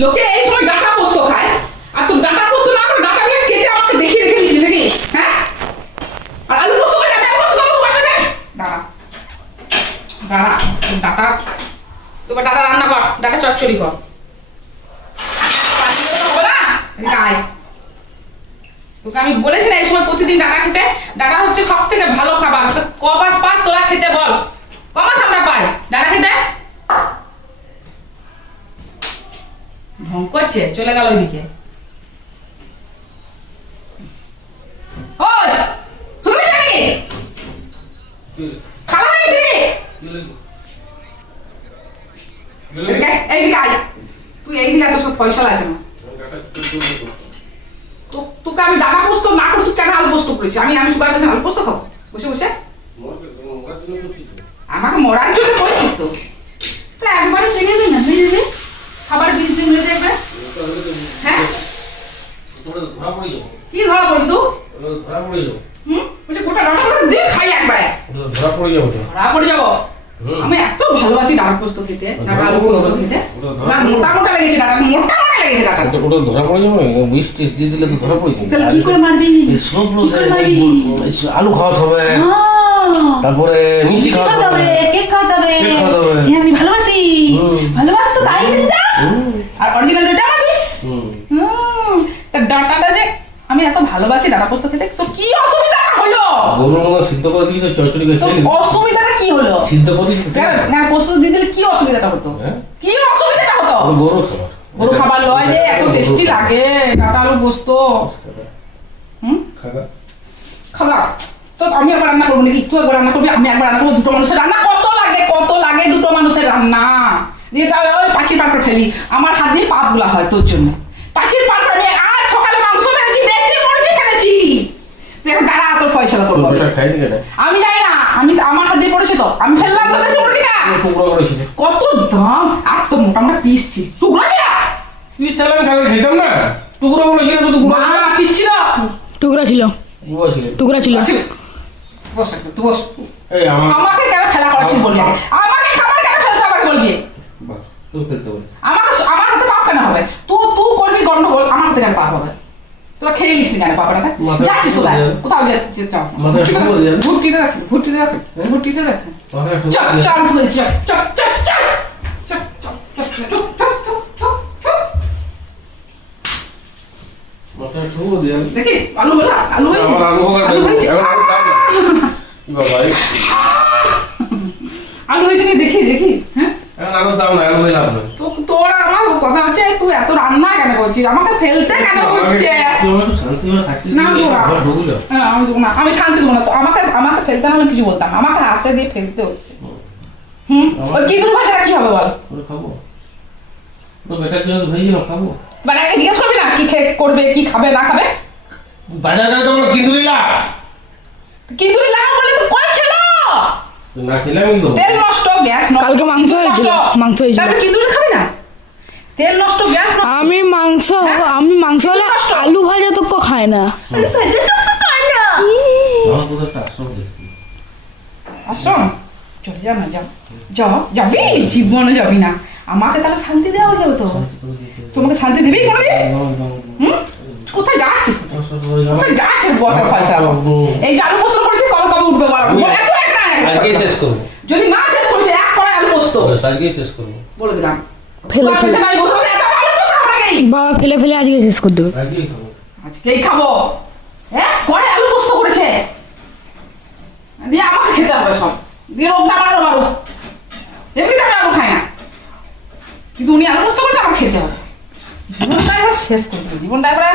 লোকে এই সময় ডাটা পোস্ত খায়, আর তুই ডাটা পোস্ত না করে ডাটাগুলো কেটে আমাকে দেখিয়ে রেখে দিচ্ছিস নাকি? হ্যাঁ, আর আলু পোস্ত করে আমি আলু পোস্ত খাবো তোমার কাছে? দাঁড়া দাঁড়া, ডাটা তোমার ডাটা রান্না কর, ডাটা চচ্চড়ি কর। হবে না, এদিকে আয়। তোকে আমি বলেছি না এই সময় প্রতিদিন ডাটা খেতে? ডাটা হচ্ছে সব থেকে ভালো খাবার। তো ক মাস পাস তোরা খেতে বল, ক মাস আমরা পাই ডাটা খেতে? ঢং করছে, চলে গেল ওইদিকে। ওই তুমি জানি খাওয়া হয়েছে? এইদিকে আয়, তুই এইদিকে এত সব পয়সা লাগছে না। তোকে আমি ডাটা পোস্ত না করে তুই কেন আলু পোস্ত করেছি? আমি সুগার পেশেন্ট, আলু পোস্ত খাবো বসে বসে? আমাকে মরার জন্য করেছিস তো? তো একবারে ভেঙে দিই না, ভেঙে দিবি খাবার 20 দিন হয়ে যাবে। হ্যাঁ, কি ধরা পড়বি তুই? বলছে গোটা ডাটা দিয়ে খাই একবারে, ধরা পড়ে যাবো। আমি এত ভালোবাসি ডাটা পোস্ত খেতে, ডাটা আলু পোস্ত খেতে। মোটা মোটা লেগেছে ডাটা, মোটা মোটা লেগেছে ডাটা। ওটা ধরা পড়ে যাবে, উইশ টেস্ট দিয়ে দিলে তো ধরা পড়ে যাবে। তাহলে কি করে মারবি? আলু খাওয়াতে হবে, তারপরে মিষ্টি খাওয়াতে হবে, কেক খাওয়াতে হবে। আমি ভালোবাসি, ভালোবাস তো তাই দিদা। আর অরিজিনাল ডাটা মারবিস? ডাটাটা যে আমি এত ভালোবাসি ডাটা পোস্ত খেতে, তো কি অসুবিধা হলো? গরুর মতো সিদ্ধ করে দিয়েছো, চচ্চড়ি করে খেয়ে নিবি। অসুবিধাটা কি হলো? সিদ্ধ করে দিয়েছো না, পোস্ত দিয়ে দিলে কি অসুবিধাটা হতো? কি অসুবিধাটা হতো? গরু খাবার, গরু খাবার লয় রে, এত টেস্টি লাগে ডাটা আলু পোস্ত। খাগা খাগা তো আমি একবার রান্না করবো নাকি? তুই একবার রান্না করবি, আমি একবার রান্না করবো। দুটো মানুষের রান্না কত লাগে দুটো মানুষের রান্না দিয়ে। তাহলে ওই পাঁচির পার করে ফেলি, আমার হাত দিয়ে পাপ গুলা হয় তোর জন্য। পাঁচির পার করে আজ সকালে মাংস ফেলেছি, দেশি মুরগি ফেলেছি। তুই এখন দাঁড়া, তোর পয়সা করবো। আমি জানি না, আমার হাত দিয়ে পড়েছে তো, আমি ফেললাম তো দেশি মুরগিটা। কত দাম, আর তো মোটা মোটা পিস ছিল। টুকরো ছিল? পিস তাহলে আমি কালকে খেতাম না। টুকরো বলেছিল তো, পিস ছিল, টুকরা ছিল, টুকরা ছিল। বস তুই বস। এই আমাকে কেন ফেলা করাচ্ছিস বলবি আগে? আমাকে খাবার কেন ফেলতে আমাকে বলবি? তুই ফেলতে বল। আমার হাতে পাপ কেন হবে? তুই করবি গন্ডগোল, আমার হাতে কেন পাপ হবে? তোরা খেয়ে নিস নি কেন পাপটা? যাচ্ছিস কোথায়? কোথাও যাচ্ছিস? চল ভুট্টিতে দেখ, ভুট্টিতে দেখ, ভুট্টিতে দেখ। চল চল চল চল চল চল দেখি আলু বলা, আলু হয়েছে, আলু হয়েছে নি দেখি দেখি। হ্যাঁ, তোর আমার কথা হচ্ছে, তুই এত রান্না কেন করছিস? আমাকে ফেলতে কেন হচ্ছে? না আমি দেবো না, আমি শান্তি দেবো না তো। আমাকে ফেলতে না হলে কিছু বলতাম, আমাকে হাতে দিয়ে ফেলতে হচ্ছে। ওই কি দুটো ভাজাটা কি হবে বল? বাড়াকে জিজ্ঞেস করবি না কি করবে, কি খাবে না খাবে? কিন্দুরি লাগা বলে তো কই খেলো? তেল নষ্ট, গ্যাস নষ্ট। কালকে মাংস হয়েছিল, মাংস হয়েছিল। তাহলে কিন্দুরি খাবি না? তেল নষ্ট, গ্যাস নষ্ট। আমি মাংস হলে আলু ভাজা তো খায় না। আলু ভাজা তো খায় না। আশ্রম চলে যা না, যাবি? জীবনে যাবি না। আমাকে তাহলে শান্তি দেওয়া যাবে তো? তোমাকে শান্তি দিবি কোনোদিন? কোথায় যাচ্ছিস? কোথায় যাচ্ছিস? বসে পয়সা এই যে আলু পোস্ত করেছি, কবে কবে উঠবে বল? শেষ করবো যদি না শেষ করেছে, এক কড়াই আলু পোস্ত শেষ করবো বলে দিলাম। ফেলে বাবা ফেলে ফেলে আজকে শেষ করে দেবে। আজকেই খাবো। হ্যাঁ, কড়াই আলু পোস্ত করেছে দিয়ে আমাকে খেতে হবে সব দিয়ে। রোগটা মারো এমনিতে আমি আলু খাই না, কিন্তু উনি আলু পোস্ত করছে, আমাকে খেতে হবে। জীবনটা এবার শেষ করে দেবে, জীবনটা এবারে।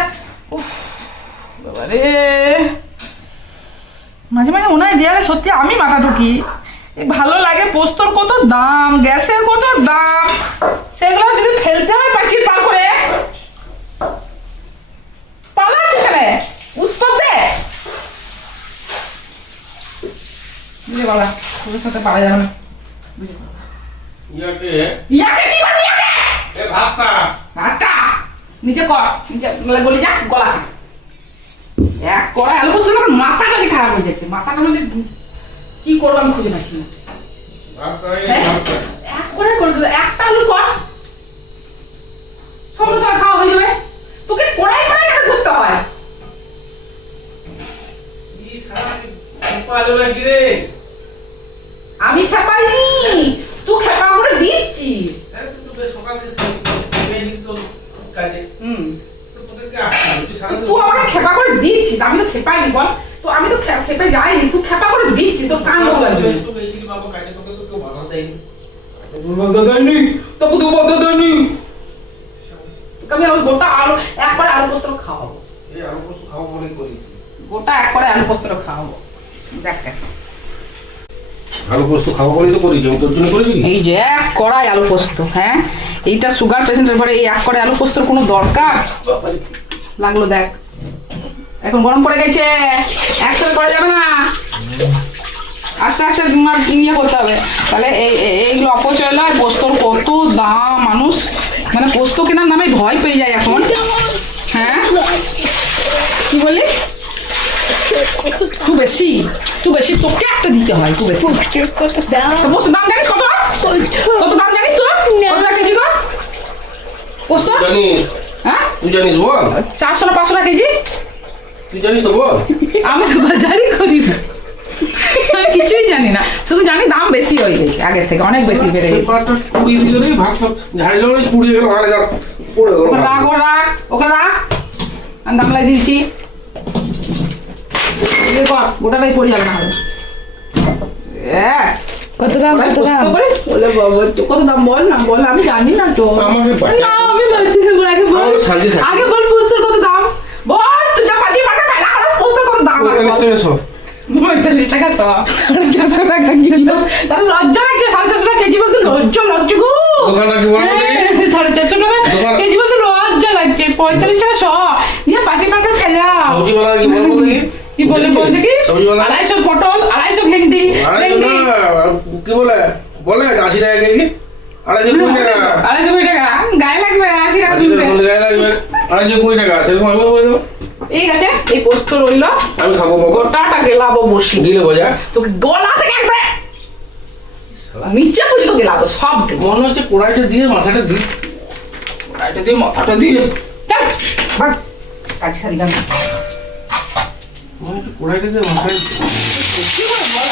বাবারে, মাঝে মাঝে মনে হয় দেয়ালে সত্যি আমি মাথা ঢুকি। ভালো লাগে, পোস্তর কত দাম, গ্যাসের কত দাম, সেগুলো যদি ফেলতে হয় পাঁচিল পার করে, পালাচ্ছে কেন? উত্তর দে। বুঝে বলা, তোদের সাথে পারা যাবে না। ইয়াকে কি করবি? ভাতটা নিচে কর, নিচে গলে যা, গলা খা। এক কড়াই আলু পোস্ত করে মাথাটা খারাপ হয়ে যাচ্ছে। মাথাটা মানে কি করবো আমি খুঁজে পাচ্ছি না। এক করে একটা আলু কর, যাবে না কি রে? আমি খেপাইনি, তুই খেপা করে দিচ্ছিস। আরে তুই তো বেশ সকাল থেকে গেলি তোর কাজে। তো তোকে কে আসছে? তুই সারাদিন তুই আমাকে খেপা করে দিচ্ছিস, আমি তো খেপাইনি বল। তো আমি তো খেপে যাইনি, তুই খেপা করে দিচ্ছিস, তোর কান লোক লাগবে। তো গেছিলি বাবা কাজে, তোকে তো কেউ বাধা দেয়নি। তোর বাধা দেয়নি, তোকে তো বাধা দেয়নি। তোকে আমি ওই গোটা আলু একবারে আলু পোস্ত খাওয়াবো, এই আলু পোস্ত খাবো বলে করি। গোটা একবারে আলু পোস্ত খাওয়াবো। দেখ দেখ। আলু পোস্ত খাবো বলেই তো করি, আমি তোর জন্য করি। এই যে এক কড়াই আলু পোস্ত, হ্যাঁ এইটা সুগার পেশেন্টের পরে এই এক কড়াই আলু পোস্তর কোনো দরকার লাগলো? দেখ এখন গরম পড়ে গেছে, একসাথে করা যাবে না, আস্তে আস্তে তোমার ইয়ে করতে হবে। তাহলে এইগুলো অপচয় নয়। পোস্তর কত দাম, মানুষ মানে পোস্ত কেনার নামে ভয় পেয়ে যায় এখন। হ্যাঁ কি বললি? তুই বেশি তোকে একটা দিতে হয়, তুই বেশি। তো পোস্ত দাম জানিস কত? কত দাম জানিস তো? কত টাকা কেজি গো পোস্ত? জানিস? হ্যাঁ তুই জানিস বল? 400 না 500 টাকা কেজি? তুই জানিস তো বল? আমি তো বাজারই করি না, আমি কিছুই জানি না, শুধু জানি দাম বেশি হয়ে গেছে, আগের থেকে অনেক বেশি বেড়ে গেছে। পেপারটা পুড়িয়ে দিল রে, ভাত ঝাড়ি জলে পুড়িয়ে গেল, ভালো যা পড়ে গেল। ওকে রাখ, ওকে রাখ, আমি গামলায় দিয়েছি। ইয়ে কর, গোটাটাই পড়ে যাবে না হলে। কত দাম কত দাম? বলে বাবা তো কত দাম বল না, বল আমি জানি না তো। আমাকে বাচ্চা না আমি বাচ্চা নেবো, আগে বল, আমার সাজিয়ে থাক। আগে বল পোস্তের কত দাম বল। তুই যা পাঁচি পাটা পেলা আর পোস্তের কত দাম? 45 টাকা সব, 400 টাকা কিলো। তাহলে লজ্জা লাগছে, 450 টাকা কেজি বলতে লজ্জা গো। দোকানটা কি বল? 450 টাকা কেজি বলতে লজ্জা লাগছে, 45 টাকা সব। যে পাঁচি পাটা ফেলা সবজিওয়ালা কি বলবো দেখি? কি বলে বলছে কি? সবজিওয়ালা 250 পটল, 250 ভেন্ডি, কি বলে 80 টাকা কেজি, 220 টাকা। 220 টাকা গায়ে লাগবে, 80 টাকা 80 শুনতে। টাকা গায়ে লাগবে, 220 টাকা সেরকম আমি বলবো। ঠিক আছে, এই পোস্ত রইলো, আমি খাবো বাবা, গোটাটা গেলাবো বসি, দিলে বোঝা। তোকে গলা থেকে একবারে নিচে পর্যন্ত গেলাবো সব। মনে হচ্ছে কড়াইটা দিয়ে মাথাটা দিই, কড়াইটা দিয়ে মাথাটা দিয়ে চল ভাগ, কাজ খালি গান মনে হচ্ছে কড়াইটা দিয়ে মাথায় কি করে বল?